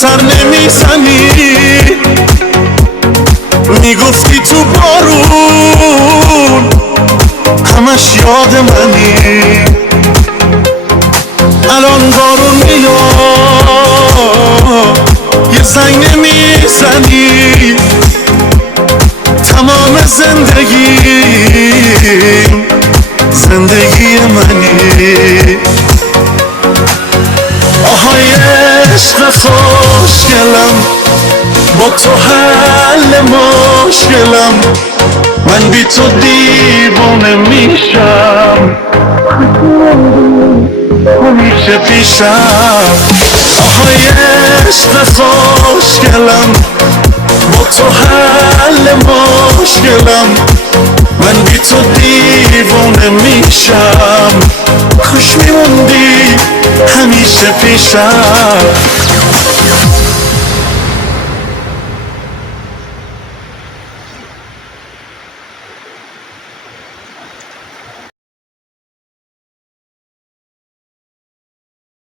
سر نمیزنی میگفتی تو بارون همش یاد منی الان بارون میاد یه زنگ نمیزنی تمام زندگی منی آهای عشق خوشگلم با تو حل مشکلم من بی تو دیوانه میشم همیشه پیشم آهای عشق خوشگلم با تو حل مشکلم من بی تو دیوانه میشم کاش میموندی همیشه پیشم